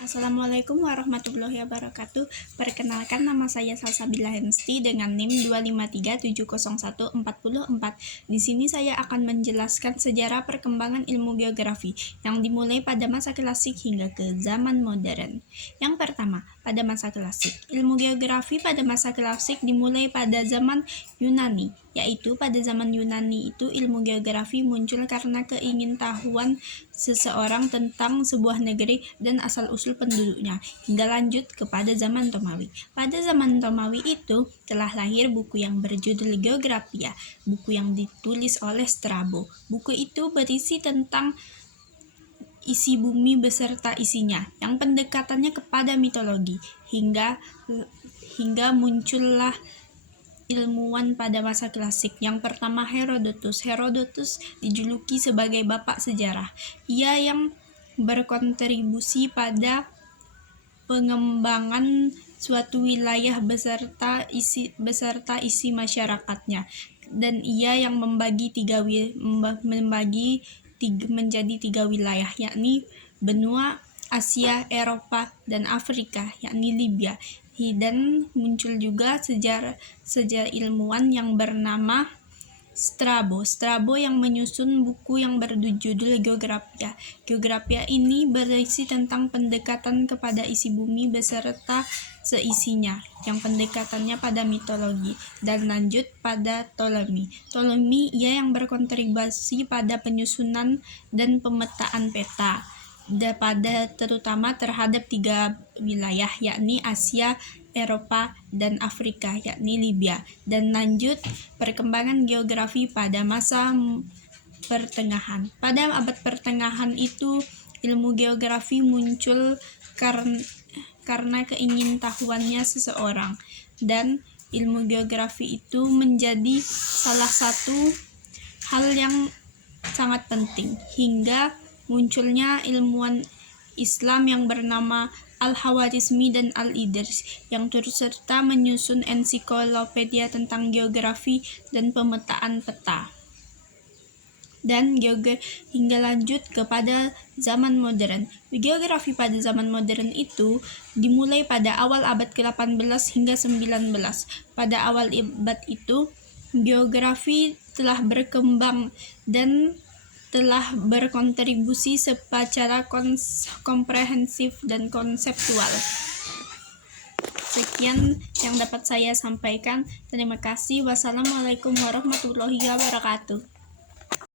Assalamualaikum warahmatullahi wabarakatuh. Perkenalkan, nama saya Salsabila Hemsti dengan NIM 253701444. Di sini saya akan menjelaskan sejarah perkembangan ilmu geografi yang dimulai pada masa klasik hingga ke zaman modern. Yang pertama, pada masa klasik. Ilmu geografi pada masa klasik dimulai pada zaman Yunani, yaitu pada zaman Yunani itu ilmu geografi muncul karena keingintahuan seseorang tentang sebuah negeri dan asal-usul penduduknya, hingga lanjut kepada zaman Romawi. Pada zaman Romawi itu telah lahir buku yang berjudul Geographia, buku yang ditulis oleh Strabo. Buku itu berisi tentang isi bumi beserta isinya, yang pendekatannya kepada mitologi, hingga muncullah ilmuwan pada masa klasik. Yang pertama, Herodotus. Herodotus dijuluki sebagai bapak sejarah. Ia yang berkontribusi pada pengembangan suatu wilayah beserta isi masyarakatnya, dan ia yang menjadi tiga wilayah, yakni benua Asia, Eropa, dan Afrika, yakni Libya. Dan muncul juga sejarah ilmuwan yang bernama Strabo. Strabo yang menyusun buku yang berjudul Geographia. Geographia ini berisi tentang pendekatan kepada isi bumi beserta seisinya, yang pendekatannya pada mitologi, dan lanjut pada Ptolemy. Ptolemy ia yang berkontribusi pada penyusunan dan pemetaan peta, terutama terhadap tiga wilayah, yakni Asia, Eropa, dan Afrika, yakni Libya. Dan lanjut perkembangan geografi pada masa pertengahan. Pada abad pertengahan itu ilmu geografi muncul karena keingintahuannya seseorang, dan ilmu geografi itu menjadi salah satu hal yang sangat penting hingga munculnya ilmuwan Islam yang bernama Al-Khawarizmi dan Al-Idris yang turut serta menyusun ensiklopedia tentang geografi dan pemetaan peta. Dan hingga lanjut kepada zaman modern. Geografi pada zaman modern itu dimulai pada awal abad ke-18 hingga 19. Pada awal abad itu, geografi telah berkembang dan telah berkontribusi secara komprehensif dan konseptual. Sekian yang dapat saya sampaikan. Terima kasih. Wassalamualaikum warahmatullahi wabarakatuh.